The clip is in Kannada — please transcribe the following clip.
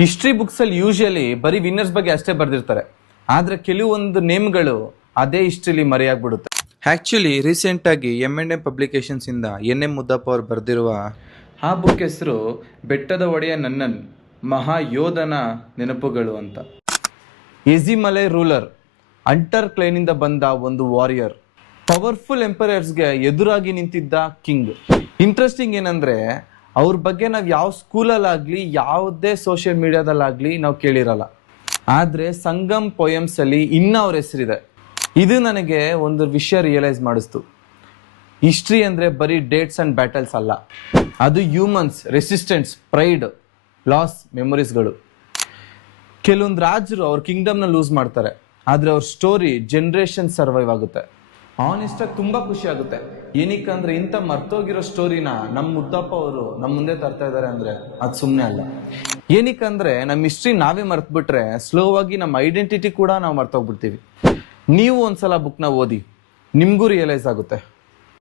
ಹಿಸ್ಟ್ರಿ ಬುಕ್ಸ್ ಅಲ್ಲಿ ಯೂಶಲಿ ಬರೀ ವಿನ್ನರ್ಸ್ ಬಗ್ಗೆ ಅಷ್ಟೇ ಬರ್ದಿರ್ತಾರೆ, ಆದ್ರೆ ಕೆಲವೊಂದು ನೇಮ್ಗಳು ಅದೇ ಹಿಸ್ಟ್ರಿಲಿ ಮರೆಯಾಗ್ಬಿಡುತ್ತೆ. ಆಕ್ಚುಲಿ ರೀಸೆಂಟ್ ಆಗಿ M&M ಪಬ್ಲಿಕೇಶನ್ಸ್ ಇಂದ NM ಮುದ್ದಪ್ಪ ಅವರು ಬರೆದಿರುವ ಆ ಬುಕ್ ಹೆಸರು ಬೆಟ್ಟದ ಒಡೆಯ ನನ್ನನ್ ಮಹಾಯೋಧನ ನೆನಪುಗಳು ಅಂತ. ಎಜಿಮಲೆ ರೂಲರ್, ಅಂಟರ್ ಕ್ಲೈನಿಂದ ಬಂದ ಒಂದು ವಾರಿಯರ್, ಪವರ್ಫುಲ್ ಎಂಪರರ್ಸ್ಗೆ ಎದುರಾಗಿ ನಿಂತಿದ್ದ ಕಿಂಗ್. ಇಂಟ್ರೆಸ್ಟಿಂಗ್ ಏನಂದ್ರೆ ಅವ್ರ ಬಗ್ಗೆ ನಾವು ಯಾವ ಸ್ಕೂಲಲ್ಲಾಗ್ಲಿ ಯಾವುದೇ ಸೋಷಿಯಲ್ ಮೀಡಿಯಾದಲ್ಲಾಗ್ಲಿ ನಾವು ಕೇಳಿರಲ್ಲ, ಆದ್ರೆ ಸಂಗಮ್ ಪೊಯಮ್ಸ್ ಅಲ್ಲಿ ಇನ್ನ ಅವ್ರ ಹೆಸರಿದೆ. ಇದು ನನಗೆ ಒಂದು ವಿಷಯ ರಿಯಲೈಸ್ ಮಾಡಿಸ್ತು. ಹಿಸ್ಟ್ರಿ ಅಂದ್ರೆ ಬರೀ ಡೇಟ್ಸ್ ಅಂಡ್ ಬ್ಯಾಟಲ್ಸ್ ಅಲ್ಲ, ಅದು ಹ್ಯೂಮನ್ಸ್, ರೆಸಿಸ್ಟೆನ್ಸ್, ಪ್ರೈಡ್, ಲಾಸ್, ಮೆಮೊರೀಸ್ಗಳು. ಕೆಲವೊಂದು ರಾಜರು ಅವ್ರ ಕಿಂಗ್ಡಮ್ನ ಲೂಸ್ ಮಾಡ್ತಾರೆ, ಆದ್ರೆ ಅವ್ರ ಸ್ಟೋರಿ ಜನರೇಷನ್ ಸರ್ವೈವ್ ಆಗುತ್ತೆ. ಆನೆಸ್ಟ್ ಆಗಿ ತುಂಬಾ ಖುಷಿ ಆಗುತ್ತೆ. ಏನಕ್ಕಂದ್ರೆ ಇಂಥ ಮರ್ತೋಗಿರೋ ಸ್ಟೋರಿನ ನಮ್ಮ ಮುದ್ದಪ್ಪ ಅವರು ನಮ್ಮ ಮುಂದೆ ತರ್ತಾ ಇದಾರೆ ಅಂದ್ರೆ ಅದು ಸುಮ್ಮನೆ ಅಲ್ಲ. ಏನಕ್ಕಂದ್ರೆ ನಮ್ಮ ಹಿಸ್ಟ್ರಿ ನಾವೇ ಮರ್ತ್ಬಿಟ್ರೆ ಸ್ಲೋ ಆಗಿ ನಮ್ಮ ಐಡೆಂಟಿಟಿ ಕೂಡ ನಾವು ಮರ್ತೋಗ್ಬಿಡ್ತೀವಿ. ನೀವು ಒಂದ್ಸಲ ಬುಕ್ನ ಓದಿ, ನಿಮ್ಗೂ ರಿಯಲೈಸ್ ಆಗುತ್ತೆ.